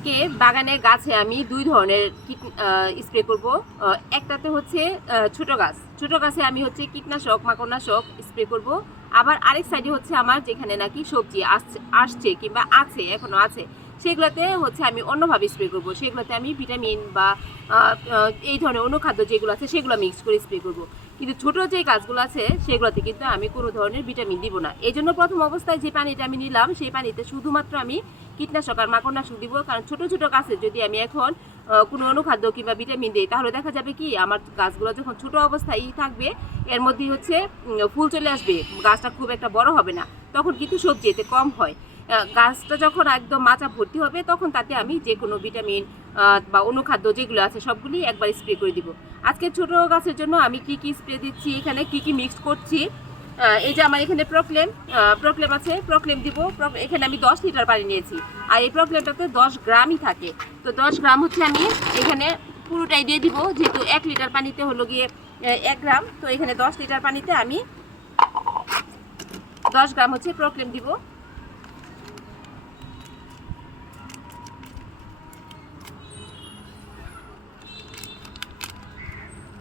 আজকে বাগানে গাছে আমি দুই ধরনের স্প্রে করব। একটাতে হচ্ছে ছোট গাছে আমি হচ্ছে কীটনাশক মাকড়নাশক স্প্রে করব। আবার আরেক সাইডে হচ্ছে আমার যেখানে নাকি সবজি আসছে কিংবা আছে এখনো আছে সেগুলোতে হচ্ছে আমি অন্যভাবে স্প্রে করব। সেগুলোতে আমি ভিটামিন বা এই ধরনের অনুখাদ্য যেগুলো আছে সেগুলো মিক্স করে স্প্রে করব। কিন্তু ছোট যে গাছগুলো আছে সেগুলোতে কিন্তু আমি কোনো ধরনের ভিটামিন দিব না। এই জন্য প্রথম অবস্থায় যে পানিটা আমি নিলাম সেই পানিতে শুধুমাত্র আমি কীটনাশক আর মাকড়নাশক দিব। কারণ ছোট ছোট গাছে যদি আমি এখন কোনো অনুখাদ্য কিংবা ভিটামিন দিই তাহলে দেখা যাবে কি আমার গাছগুলো যখন ছোট অবস্থায় থাকবে এর মধ্যে হচ্ছে ফুল চলে আসবে, গাছটা খুব একটা বড় হবে না, তখন কিন্তু সবজি এতে কম হয়। গাছটা যখন একদম মাচা ভর্তি হবে তখন তাতে আমি যে কোনো ভিটামিন বা অনুখাদ্য যেগুলো আছে সবগুলি একবার স্প্রে করে দিব। আজকে ছোট গাছের জন্য আমি কি কি স্প্রে দিচ্ছি, এখানে কি কি মিক্স করছি, এই যে আমার এখানে প্রক্লেম আছে, প্রক্লেম দিব। এখানে আমি 10 লিটার পানি নিয়েছি আর এই প্রক্লেমটাতে 10 গ্রামই থাকে। তো 10 গ্রাম হচ্ছে আমি এখানে পুরোটাই দিয়ে দিব, যেহেতু 1 লিটার পানিতে হলো গিয়ে 1 গ্রাম। তো এখানে 10 লিটার পানিতে আমি 10 গ্রাম হচ্ছে প্রক্লেম দিব।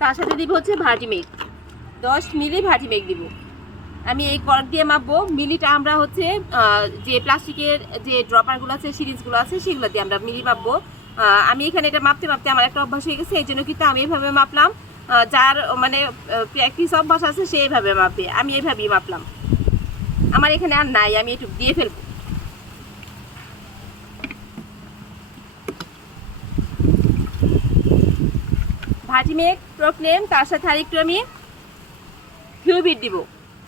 তার সাথে দিব হচ্ছে ভার্জিমেক, 10 মিলি ভার্জিমেক দিব। আমি এই কর্ক দিয়ে মাপবো। মিলিটা আমরা হচ্ছে যে প্লাস্টিকের যে ড্রপারগুলো আছে সিরিজগুলো আছে সেগুলো দিয়ে আমরা মিলি মাপবো। আমি এখানে এটা মাপতে মাপতে আমার একটা অভ্যাস হয়ে গেছে, এই জন্য কিন্তু আমি এইভাবে মাপলাম। যার মানে প্র্যাকটিস অভ্যাস আছে সে এইভাবে মাপবে, আমি এইভাবেই মাপলাম। আমার এখানে আর নাই, আমি একটু দিয়ে ফেলবো। ভার্জিমেক, প্রোক্লেম, তার সাথে আর একটু আমি কিউবিট দিব।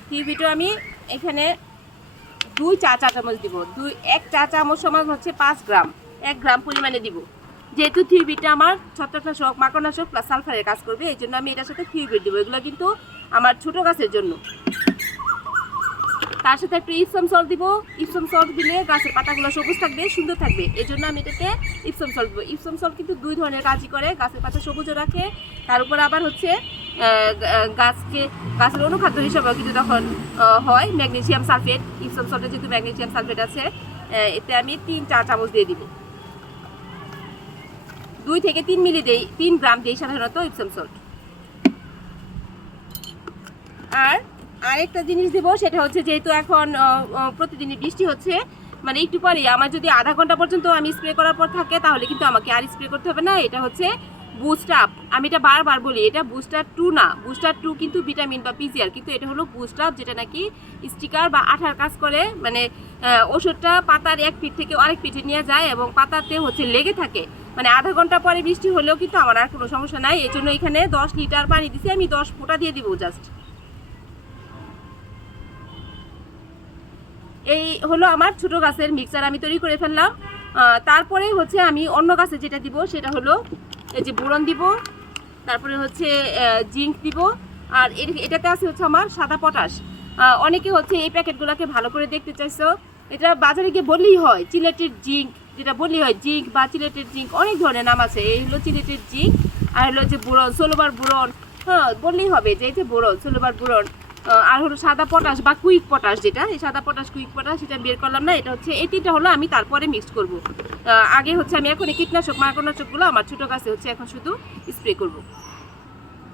কিউবিটও আমি এখানে 2 চা চামচ দিব। 1 চা চামচ সমান হচ্ছে 5 গ্রাম, 1 গ্রাম পরিমাণে দিব। যেহেতু থিউবিটটা আমার ছত্রাকনাশক মাকড়নাশক প্লাস সালফারের কাজ করবে, এই জন্য আমি এটার সাথে থিউবিট দিব। এগুলো কিন্তু আমার ছোট গাছের জন্য। তার সাথে একটু ইপসম সল্ট দিব। ইপসম সল্ট দিলে গাছের পাতাগুলো সবুজ থাকবে, সুন্দর থাকবে, এই জন্য আমি এটাতে ইপসম সল্ট দিব। ইপসম সল্ট কিন্তু 2 ধরনের কাজই করে, গাছের পাতা সবুজও রাখে, তার উপর আবার হচ্ছে গাছের অনুখাদ্য হিসাবেও কিন্তু তখন হয় ম্যাগনেসিয়াম সালফেট। ইপসম সল্টে যেহেতু ম্যাগনেসিয়াম সালফেট আছে, এতে আমি 3 চা চামচ দিয়ে দিব। 2 থেকে 3 মিলি দেই, 3 গ্রাম দিই সাধারণত ইপসম সল্ট। আর আরেকটা জিনিস দেবো, সেটা হচ্ছে যেহেতু এখন প্রতিদিনই বৃষ্টি হচ্ছে, মানে একটু পরে আমার যদি আধা ঘন্টা পর্যন্ত আমি স্প্রে করার পর থাকে তাহলে কিন্তু আমাকে আর স্প্রে করতে হবে না। এটা হচ্ছে বুস্ট আপ। আমি এটা বারবার বলি, এটা বুস্টার 2 না, বুস্টার 2 কিন্তু ভিটামিন বা পিজিআর, কিন্তু এটা হলো বুস্ট আপ, যেটা নাকি স্টিকার বা আঠার কাজ করে। মানে ওষুধটা পাতার এক পিঠ থেকে আরেক পিঠে নিয়ে যায় এবং পাতাতে হচ্ছে লেগে থাকে। মানে আধা ঘন্টা পরে বৃষ্টি হলেও কিন্তু আমার আর কোনো সমস্যা নাই। এই জন্য এখানে 10 লিটার পানি দিছি, আমি 10 ফোঁটা দিয়ে দিব জাস্ট। এই হলো আমার ছোট গাছের মিক্সচার আমি তৈরি করে ফেললাম। তারপরে হচ্ছে আমি অন্য গাছে যেটা দিব সেটা হলো এই যে বোরন দিব, তারপরে হচ্ছে জিঙ্ক দিব, আর এটাতে আছে হচ্ছে আমার সাদা পটাশ। অনেকে হচ্ছে এই প্যাকেটগুলোকে ভালো করে দেখতে চাইছো, এটা বাজারে গিয়ে বললেই হয় চিলেটেড জিঙ্ক, যেটা বললেই হয় জিঙ্ক বা চিলেটেড জিঙ্ক, অনেক ধরনের নাম আছে। এই হলো চিলেটেড জিঙ্ক, আর হলো যে বোরন, সোলোবার বোরন, হ্যাঁ বললেই হবে যে এই যে বোরন, সোলোবার বোরন। আর হলো সাদা পটাশ বা কুইক পটাশ, যেটা এই সাদা পটাশ কুইক পটাশ সেটা বের করলাম না। এটা হচ্ছে এই 3টা হলো আমি তারপরে মিক্স করব। আগে হচ্ছে আমি এখন এই কীটনাশক মাকড়নাশকগুলো আমার ছোটো গাছে হচ্ছে এখন শুধু স্প্রে করব।